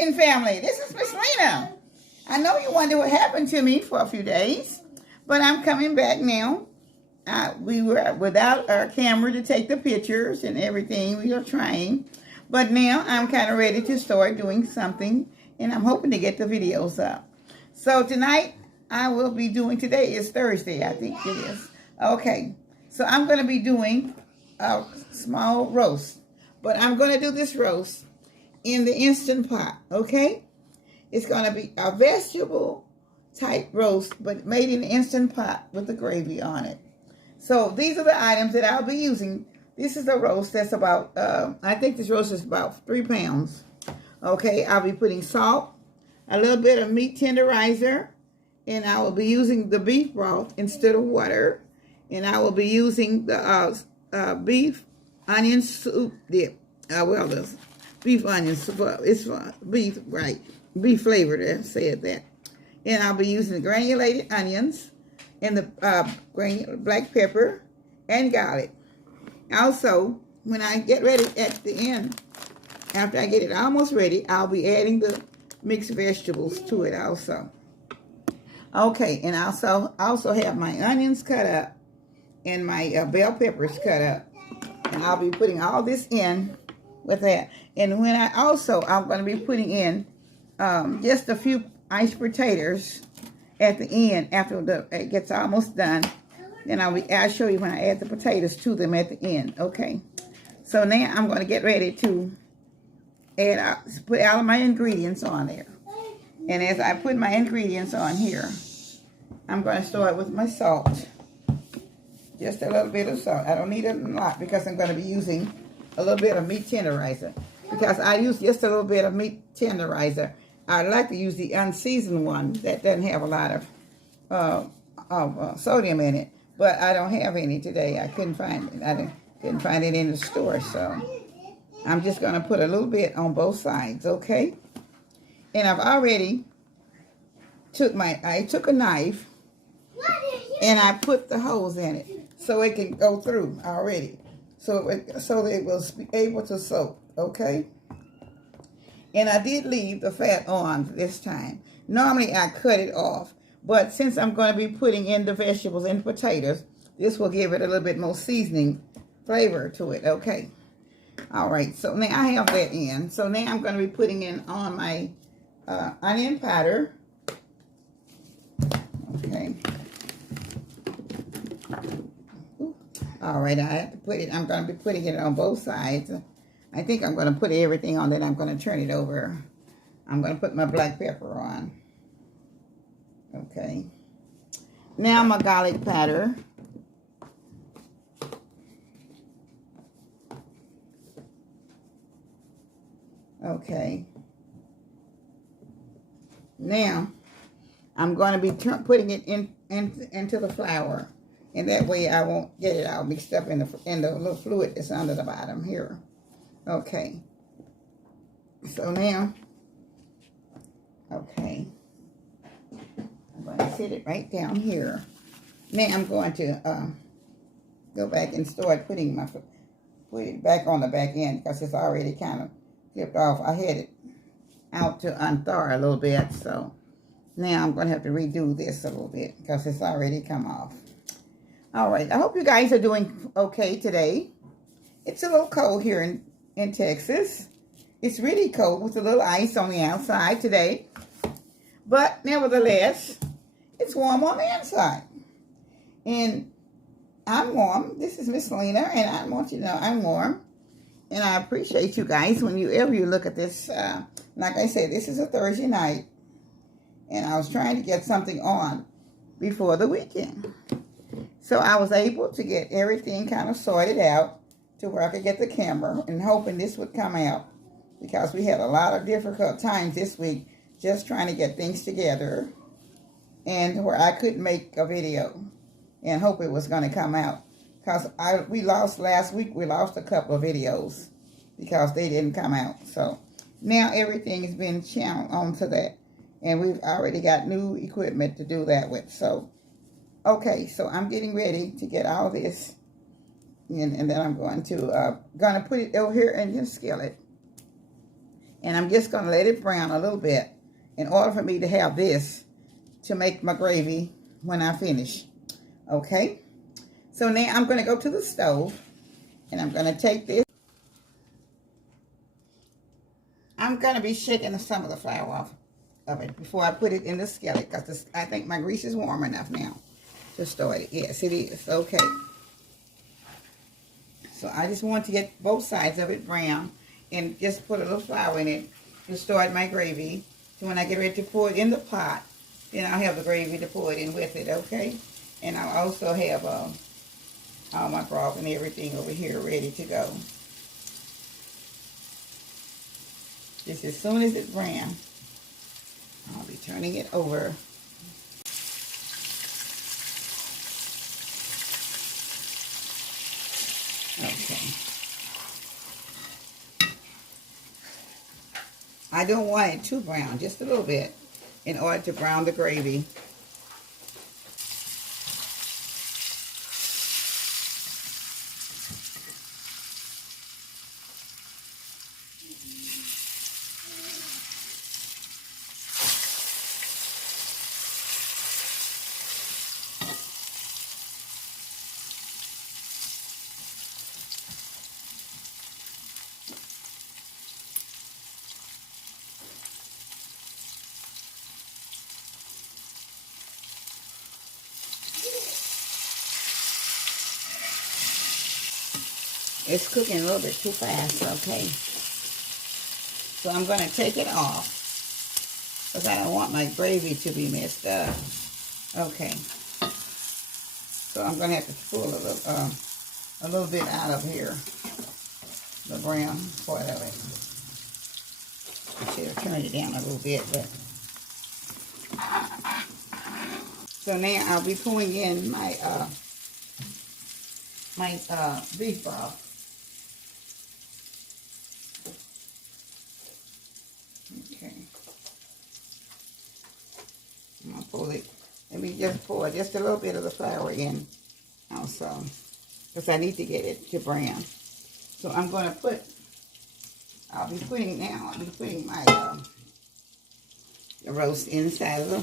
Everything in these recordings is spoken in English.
evening, family. This is Miss Lena. I know you wonder what happened to me for a few days, but I'm coming back now. We were without our camera to take the pictures and everything. We are trying, but now I'm kind of ready to start doing something, and I'm hoping to get the videos up. So tonight, today is Thursday, I think it is. Okay, so I'm going to be doing a small roast, but I'm going to do this roast in the Instant Pot, okay? It's going to be a vegetable type roast, but made in the Instant Pot with the gravy on it. So these are the items that I'll be using. This is a roast that's about, I think this roast is about 3 pounds. Okay, I'll be putting salt, a little bit of meat tenderizer, and I will be using the beef broth instead of water. And I will be using the beef onion soup dip. The beef onion soup. It's beef, right? Beef flavored, I said that. And I'll be using the granulated onions and the black pepper and garlic. Also, when I get ready at the end, after I get it almost ready, I'll be adding the mixed vegetables to it also. Okay, and I also have my onions cut up and my bell peppers cut up. And I'll be putting all this in with that. And when I'm going to be putting in just a few iced potatoes at the end after it gets almost done. Then I'll show you when I add the potatoes to them at the end. Okay. So now I'm going to get ready to put all of my ingredients on there. And as I put my ingredients on here, I'm going to start with my salt. Just a little bit of salt. I don't need a lot because I'm going to be using a little bit of meat tenderizer. Because I use just a little bit of meat tenderizer. I like to use the unseasoned one that doesn't have a lot of sodium in it. But I don't have any today. I couldn't find it. I couldn't find it in the store. So I'm just going to put a little bit on both sides, okay? And I've already took a knife and I put the holes in it so it can go through already. So that it will be able to soak, okay? And I did leave the fat on this time. Normally I cut it off, but since I'm going to be putting in the vegetables and potatoes, this will give it a little bit more seasoning flavor to it, okay? All right, so now I have that in. So now I'm going to be putting in on my onion powder. Okay. All right, I have to put it, I'm going to be putting it on both sides. I think I'm going to put everything on, then I'm going to turn it over. I'm going to put my black pepper on. Okay. Now my garlic powder. Okay. Now, I'm going to be putting it into the flour. And that way I won't get it all mixed up in the little fluid that's under the bottom here. Okay. So now, okay. I'm going to sit it right down here. Now I'm going to go back and start put it back on the back end because it's already kind of flipped off. I had it out to unthaw a little bit, so now I'm going to have to redo this a little bit because it's already come off. All right, I hope you guys are doing okay today. It's a little cold here in Texas. It's really cold with a little ice on the outside today. But nevertheless, it's warm on the inside. And I'm warm. This is Miss Lena, and I want you to know I'm warm. And I appreciate you guys whenever you look at this. Like I said, this is a Thursday night. And I was trying to get something on before the weekend. So I was able to get everything kind of sorted out to where I could get the camera and hoping this would come out. Because we had a lot of difficult times this week just trying to get things together. And where I couldn't make a video and hope it was going to come out. Because last week, we lost a couple of videos because they didn't come out. So now everything has been channeled onto that. And we've already got new equipment to do that with. So, okay, so I'm getting ready to get all this. And then I'm going to put it over here in the skillet. And I'm just going to let it brown a little bit in order for me to have this to make my gravy when I finish. Okay? So now I'm going to go to the stove and I'm going to take this. I'm going to be shaking some of the flour off of it before I put it in the skillet, because I think my grease is warm enough now to start it. Yes, it is. Okay. So I just want to get both sides of it brown and just put a little flour in it to start my gravy. So when I get ready to pour it in the pot, then I'll have the gravy to pour it in with it, okay? And I'll also have all my broth and everything over here ready to go. Just as soon as it's brown, I'll be turning it over. Okay. I don't want it too brown, just a little bit, in order to brown the gravy. It's cooking a little bit too fast, okay? So I'm going to take it off because I don't want my gravy to be messed up. Okay. So I'm going to have to pull a little bit out of here, the brown part of it. I should have turned it down a little bit, but. So now I'll be pulling in my beef broth. Okay. I'm going to pull it. Let me just pour just a little bit of the flour in also, because I need to get it to brown. So I'm going to I'll be putting my the roast inside of the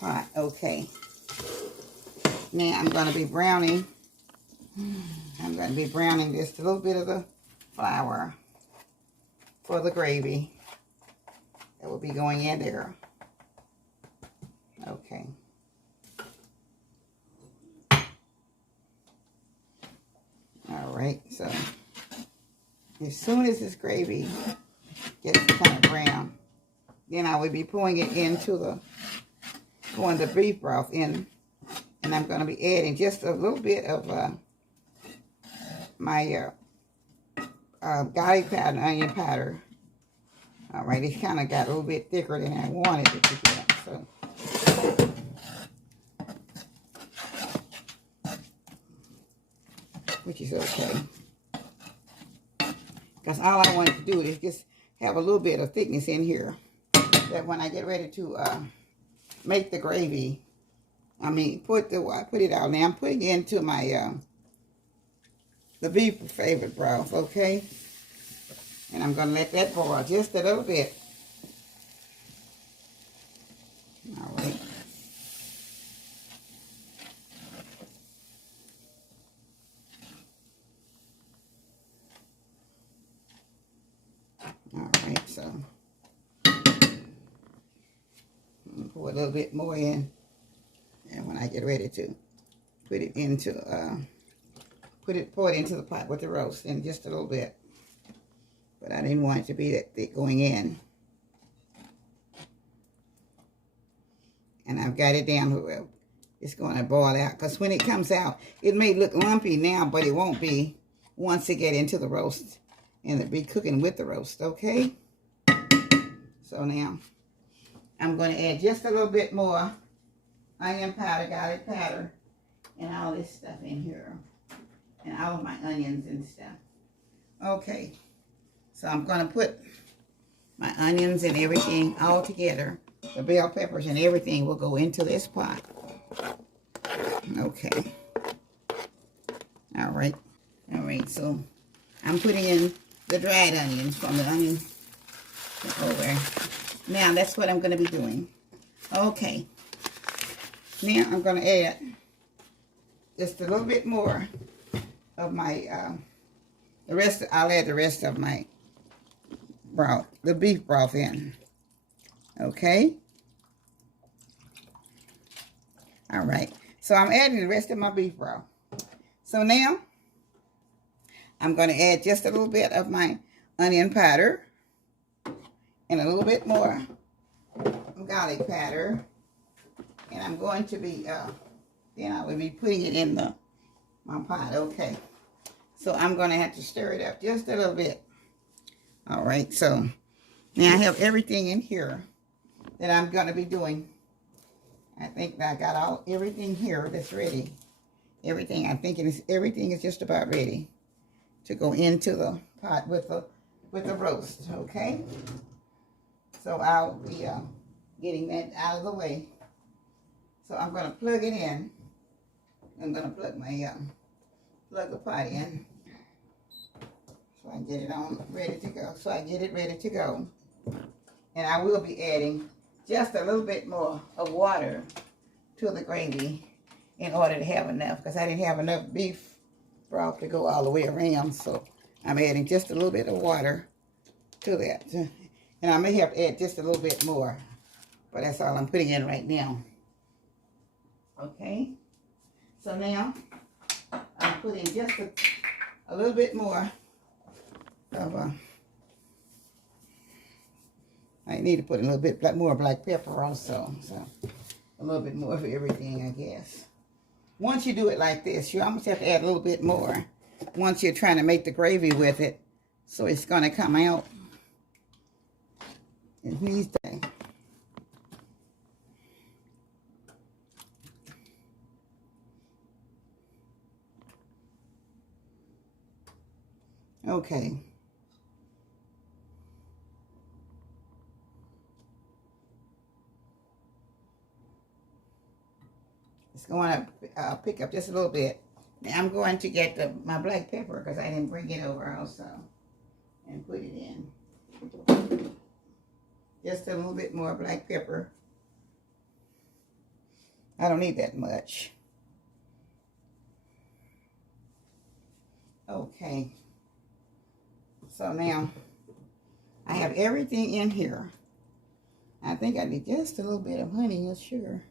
pot. Okay. Now I'm going to be browning. I'm going to be browning just a little bit of the flour for the gravy that will be going in there. Okay. All right, so as soon as this gravy gets kind of brown, then I will be pouring it into pouring the beef broth in, and I'm going to be adding just a little bit of my garlic powder, onion powder. All right, it's kind of got a little bit thicker than I wanted it to get, so. Which is okay. Because all I wanted to do is just have a little bit of thickness in here, that when I get ready to make the gravy, put it out. Now I'm putting it into my the beef favorite broth, okay? And I'm going to let that boil just a little bit. All right. All right, so pour a little bit more in, and when I get ready to put it into pour it into the pot with the roast in just a little bit, but I didn't want it to be that thick going in, and I've got it down where it's going to boil out, because when it comes out, it may look lumpy now, but it won't be once it get into the roast and it be cooking with the roast, okay? So now I'm going to add just a little bit more onion powder, garlic powder, and all this stuff in here, and all of my onions and stuff. Okay, so I'm going to put my onions and everything all together. The bell peppers and everything will go into this pot. Okay. All right, so I'm putting in the dried onions from the onion over. Now that's what I'm going to be doing. Okay. Now I'm going to add just a little bit more of my, I'll add the rest of my broth, the beef broth in. Okay. All right. So I'm adding the rest of my beef broth. So now I'm going to add just a little bit of my onion powder and a little bit more garlic powder. And I'm going to be, then I will be putting it in my pot. Okay. So I'm going to have to stir it up just a little bit. All right. So now I have everything in here that I'm going to be doing. I think I got everything here that's ready. Everything, I'm thinking everything is just about ready to go into the pot with the roast, okay? So I'll be getting that out of the way. So I'm going to plug it in. I'm going to plug my plug the pot in so I get it on ready to go. So I get it ready to go, and I will be adding just a little bit more of water to the gravy in order to have enough, because I didn't have enough beef broth to go all the way around. So I'm adding just a little bit of water to that. And I may have to add just a little bit more, but that's all I'm putting in right now. Okay. So now I'm putting just a little bit more of I need to put a little bit more black pepper also. So a little bit more of everything, I guess. Once you do it like this, you almost have to add a little bit more once you're trying to make the gravy with it. So it's going to come out. It needs to. Okay. It's going to pick up just a little bit. Now I'm going to get my black pepper because I didn't bring it over also, and put it in. Just a little bit more black pepper. I don't need that much. Okay. So now I have everything in here. I think I need just a little bit of honey or sugar.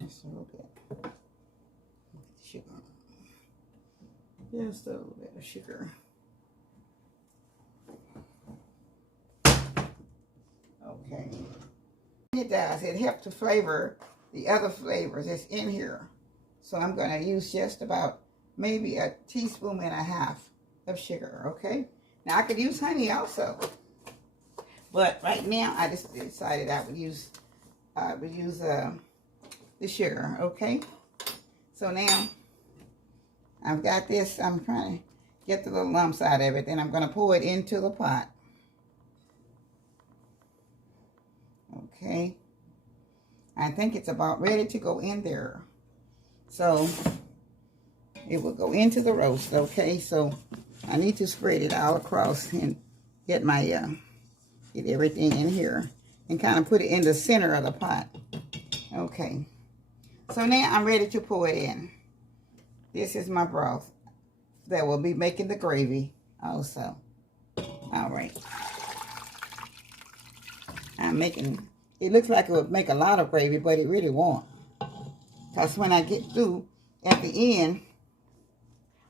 Just a little bit. Sugar. Just a little bit of sugar. Okay. It does. It helps to flavor the other flavors that's in here. So I'm going to use just about maybe a teaspoon and a half of sugar, okay? Now I could use honey also. But right now I just decided I would use the sugar, okay? So now I've got this. I'm trying to get the little lumps out of it. Then I'm going to pour it into the pot. Okay. I think it's about ready to go in there. So it will go into the roast, okay? So I need to spread it all across and get my get everything in here and kind of put it in the center of the pot. Okay. So now I'm ready to pour it in. This is my broth that will be making the gravy also. All right. I'm making, it looks like it would make a lot of gravy, but it really won't. Because when I get through at the end,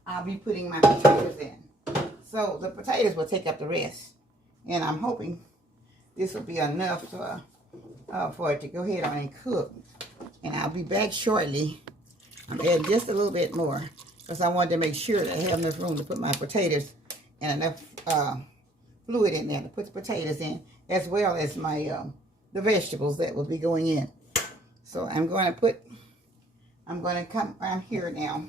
I'll be putting my potatoes in. So the potatoes will take up the rest. And I'm hoping this will be enough for it to go ahead on and cook. And I'll be back shortly. I'm adding just a little bit more because I wanted to make sure that I have enough room to put my potatoes and enough fluid in there to put the potatoes in, as well as my the vegetables that will be going in. So I'm going to come around here now,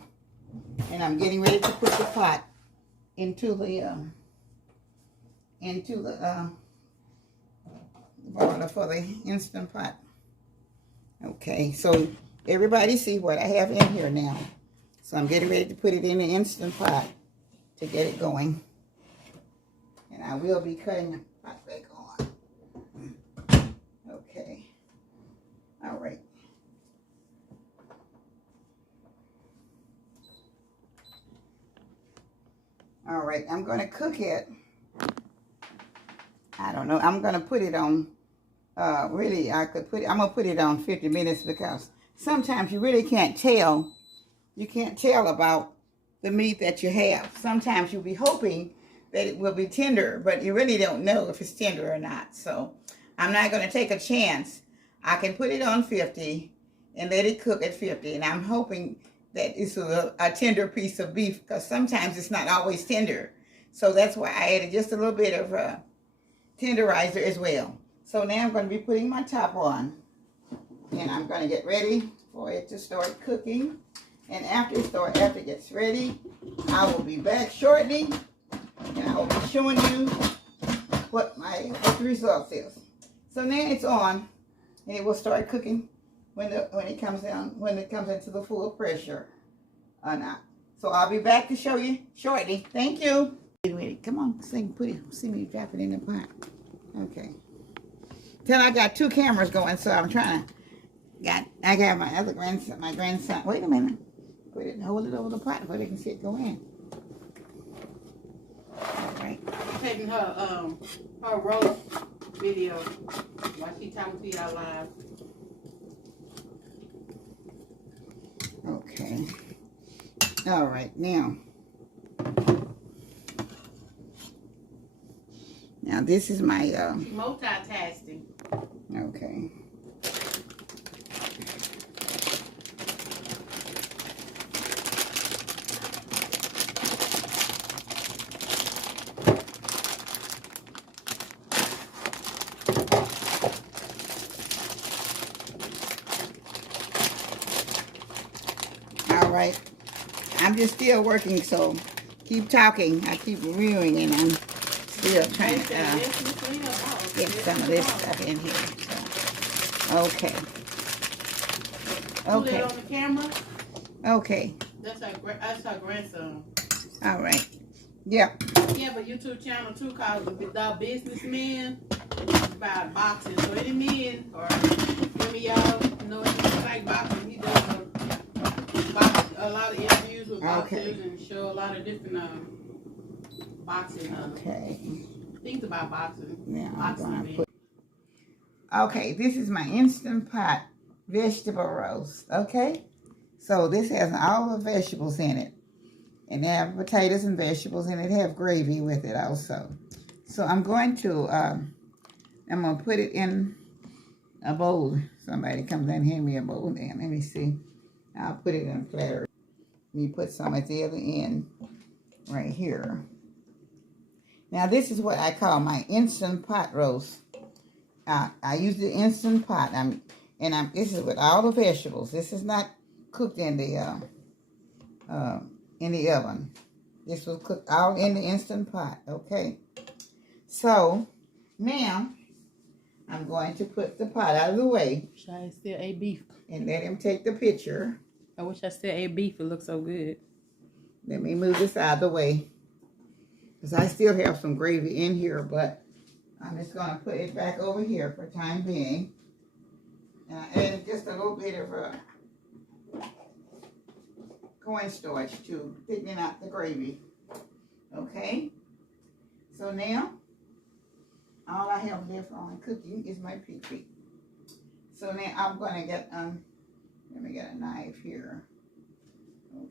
and I'm getting ready to put the pot into the boiler for the Instant Pot. Okay, so everybody see what I have in here now. So I'm getting ready to put it in the Instant Pot. to get it going. And I will be cutting the pot back on. Okay. All right. All right, I'm going to cook it. I don't know. I'm going to put it on, really, I'm going to put it on 50 minutes because sometimes you really can't tell. You can't tell about the meat that you have. Sometimes you'll be hoping that it will be tender, but you really don't know if it's tender or not. So I'm not going to take a chance. I can put it on 50 and let it cook at 50. And I'm hoping that it's a tender piece of beef because sometimes it's not always tender. So that's why I added just a little bit of tenderizer as well. So now I'm going to be putting my top on. And I'm going to get ready for it to start cooking. And after it gets ready, I will be back shortly. And I will be showing you what the result is. So now it's on. And it will start cooking when it comes into the full pressure or not. So I'll be back to show you shortly. Thank you. Wait, come on, see me drop it in the pot. Okay. Till I got two cameras going, so I'm trying to I got my other grandson. Wait a minute. Hold it over the pot where they can see it go in. All right. Taking her roast video while she talking to y'all live. Okay. All right, now this is my multitasking. Okay. All right. I'm just still working, so keep talking. I keep reviewing, and I'm still trying to get some of this stuff in here. So, okay. Put it on the camera. Okay. That's her grandson. All right. Yeah. He have a YouTube channel too called The Businessman. It's about boxing. So any men or any y'all know anything like boxing, he does a lot of interviews with boxers and show a lot of different boxing things about boxing. Yeah, I'm gonna put. Okay, this is my Instant Pot vegetable roast. Okay, so this has all the vegetables in it, and they have potatoes and vegetables, and it have gravy with it also. So I'm going to put it in a bowl. Somebody comes and hand me a bowl. Then let me see. I'll put it in a platter. Let me put some at the other end right here. Now this is what I call my Instant Pot roast. I use the Instant Pot. This is with all the vegetables. This is not cooked in the oven. This was cooked all in the Instant Pot. Okay. So now I'm going to put the pot out of the way. Wish I still ate beef. And let him take the picture. I wish I still ate beef. It looks so good. Let me move this out of the way. Because I still have some gravy in here, but I'm just going to put it back over here for time being. And I added just a little bit of cornstarch to thicken out the gravy. Okay? So now, all I have left on cooking is my pea. So now I'm going to get, let me get a knife here.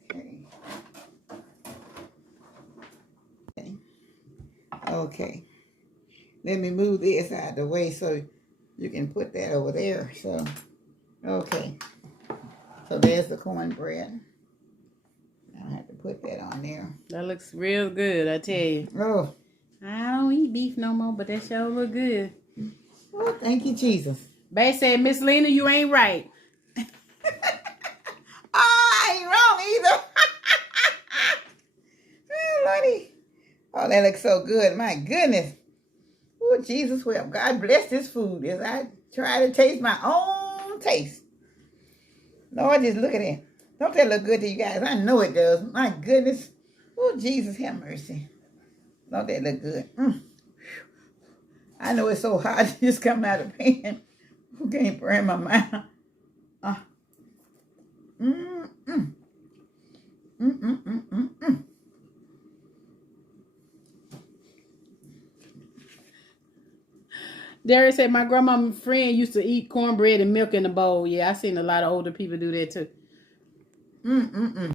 Okay. Okay. Let me move this out of the way so you can put that over there. So, okay. So there's the cornbread. I have to put that on there. That looks real good, I tell you. Oh. I don't eat beef no more, but that sure look good. Oh, thank you, Jesus. Bae said, Miss Lena, you ain't right. I ain't wrong either. Oh, Lordy. Oh, that looks so good. My goodness. Oh, Jesus, well, God bless this food as I try to taste my own taste. Lord, just look at it. Don't that look good to you guys? I know it does. My goodness. Oh, Jesus, have mercy. Don't that look good? Mm. I know it's so hot just coming out of the pan. Who can't burn my mouth? Mm, mm. Mm, mm, mm, mm, mm. Derek said my grandma friend used to eat cornbread and milk in a bowl. Yeah, I seen a lot of older people do that too. Mm, mm, mm.